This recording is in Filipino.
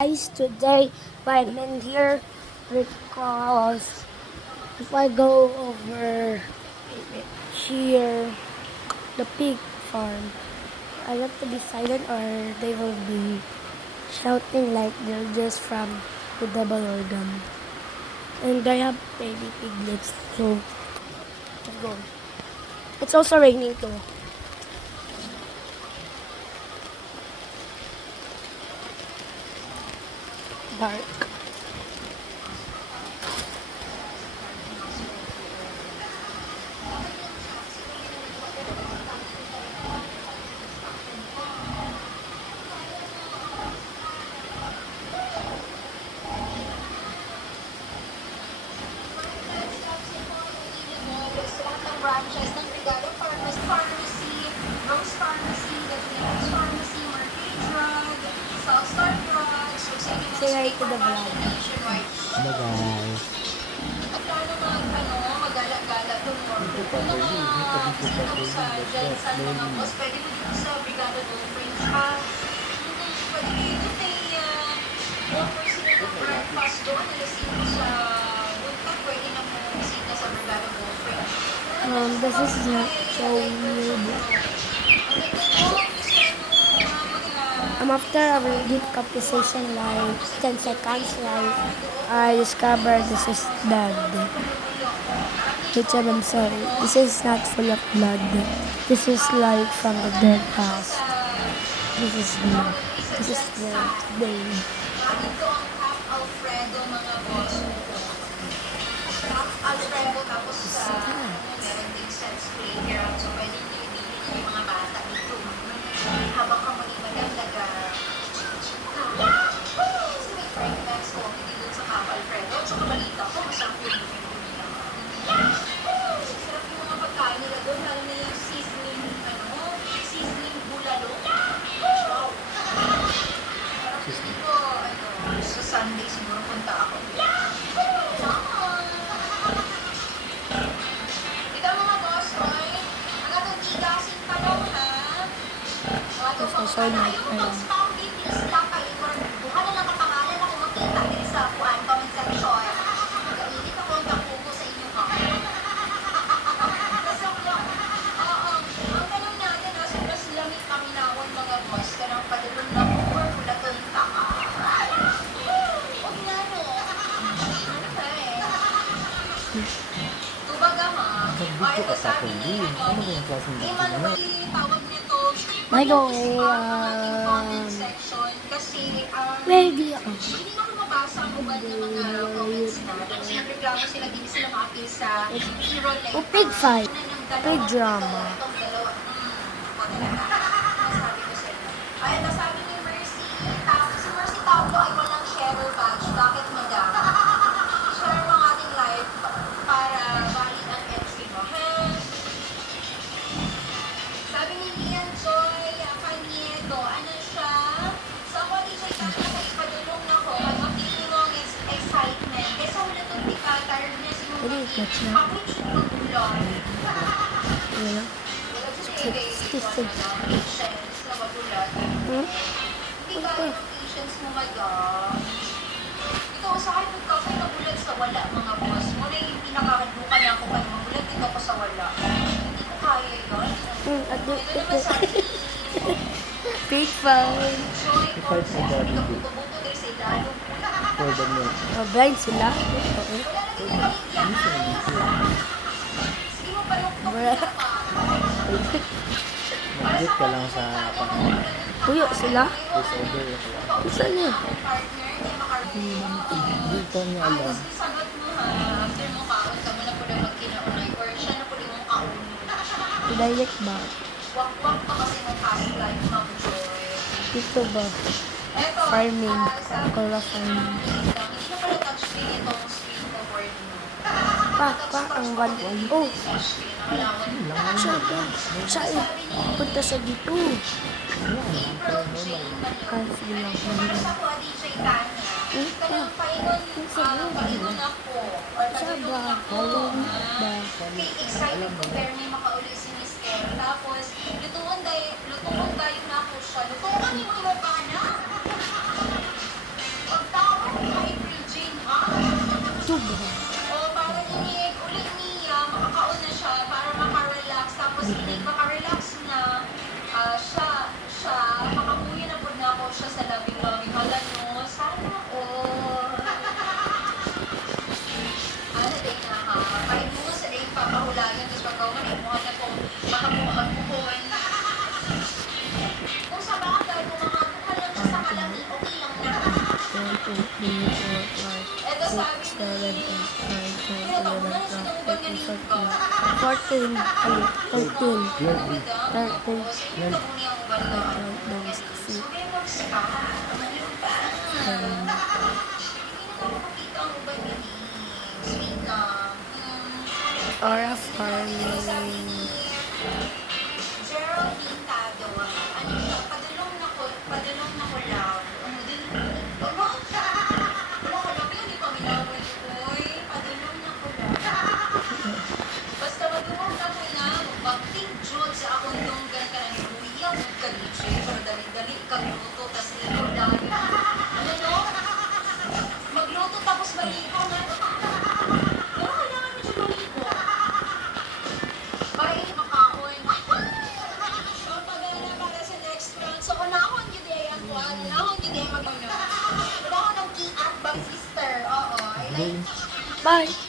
Guys, today I'm in here because if I go over here, the pig farm, I have to be silent or they will be shouting like they're just from the double organ. And I have baby piglets, so let's go. It's also raining too. Dark. Branches ng Brigada Pharmacy, Rose Pharmacy, Gatineros Pharmacy, Mercury Drug, Southstar Drugs, so sa inyo Say mga hi to the pharmacy vlog. nationwide. Hello guys. At lalo magala-gala tomorrow. Kung mga bisita mo dyan sa mga boss, pwede mo dito sa Brigada Dolphins. Pwede dito offer sila ng breakfast doon. Alas 5 sa Woodcock, pwede na mo bisita sa Brigada Dolphins. This is not so weird. After a deep conversation like 10 seconds, like I discovered this is dead. Which I'm sorry. This is not full of blood. This is like from the dead past. This is not. This is today. Ito ang Camp Alfredo mga boss. Camp Alfredo tapos meron ding sense playground. So pwede nyo ibigin yung mga bata dito. Habang ka mag-ibagam kasi may Frank Max comedy dun sa Camp Alfredo. So kabalita ko, masarap yung sarap yung mga pagkain nila doon. Lalo na yung seasoning bulalo. Wow! Parang dito, sa Sunday siguro punta ako. Ikaw mga boss, Roy, ang atong tigasin pa daw ha. Wato pa So nice. mas founding is lang kayo. Buka na lang kapangalan ako makita din sa kuan comment section. Mag-iinit ako ang kapuko sa inyong ako. Ang tanong natin, sobrang lamig kami naon mga boss. Kanang padulong na po or kulaton ka. Huwag nga no. Ano ba Tubaga ma. Nagbigyo ka sa akin din. Ano ba yung klaseng Iman video mo mo? tawag nito. By the way, Comment section. Kasi ready ako. hindi na ko mabasa ang ubad ng mga comments na. Kasi nagreklamo sila, di sila makapil sa hero life. O pig fight. Pig drama. Itong dalawa. Sabi ko sila. Ay, nasabi ni Mercy, si Mercy Pablo ay walang sharer badge. Bakit madam? Share mo ang ating live para valid ang entry mo. Sabi ni Lian Joy, Canieto, ano siya? Sa ako ni Joy, kaya sa ipadulong na ko, kaya mapilong is excitement. Kesa wala itong tika, tired na si Mama Really, Kim. that's not- Kapit siya magulong. Ano? Wala siya patience na magulat. Hmm? Hindi kaya ng patience mo, madam. Ikaw, sa akin, magkakay nagulat sa wala, mga boss. Muna yung pinakahadukan ako kayo magulat, dito ako sa wala. Hindi ko kaya yun. Ito naman sa akin, Pig fight. Joy, I-fight sa daddy ko. buto-buto din sa idalo. For the milk. Blind sila. Wala na din Sige mo, paluktok Wala. na pa. Mag-get ka lang sa pangalan. Puyo sila. Disorder. Saan niya? Partner, hindi makarapin. Dito niya alam. Sagot mo ha. After mo kaon ka mo na po na magkinaunay or siya na po na mong kaon. Direct ba? Wak-wak pa kasi mong past life, Ma'am Joy. Dito ba? Eto, Farming. sabi Cola farming. hindi na pala touchscreen itong screen na board mo. Pa, ang one. Oh, Touchscreen, nakalaman mo. siya ba? Siya eh. Punta siya dito. Ah, sige lang. Sa ko, DJ Tanya. Kanang painon ako. Or padulong ako. Kay excited ko pero may makauli si Miss Kelly. Tapos, lutuon dayon na ako siya. Lutuon ni mo ka na. O, para inig, ulit niya, makakaon na siya para makarelax. Tapos, inig, makarelax na siya, makamuya na po na ako siya sa labing-labing. Hala, no? Sana all. Ano din na ha? Kahit mo sa day papahulayan, tapos pagkawan ay mo na kung makamuhag-muhon. Kung sa baka dahil mo mga tukalang siya sa kalami, okay lang na. 1, 2, 3, 4, 5, Ito sabi 6, ni... 7, 8, 9, 10, Kaya ako 11, na siya 12, nung ganganin 13, ko. 14, 13, 14, Aura farming. Gerald Pintado, ano siya, padulong na ko lang. Ano din, ano? Wala ko lang yun, di pa minawal ko. Padulong na ko lang. Basta madulong na ko lang, mag-big jud sa akong yung ganda na niluya, mag-kalitsi, pero dali-dali, kagluto, tas ito lang. Ano no? Magluto tapos baligo na. Pero kailangan medyo baligo. Para hindi makahoy. So, pag-ala para sa next round. So, unahon yun eh, ang kuwan. Unahon yun eh, mag-ano. Unahon ng key-up bang sister. Oo, I like Bye.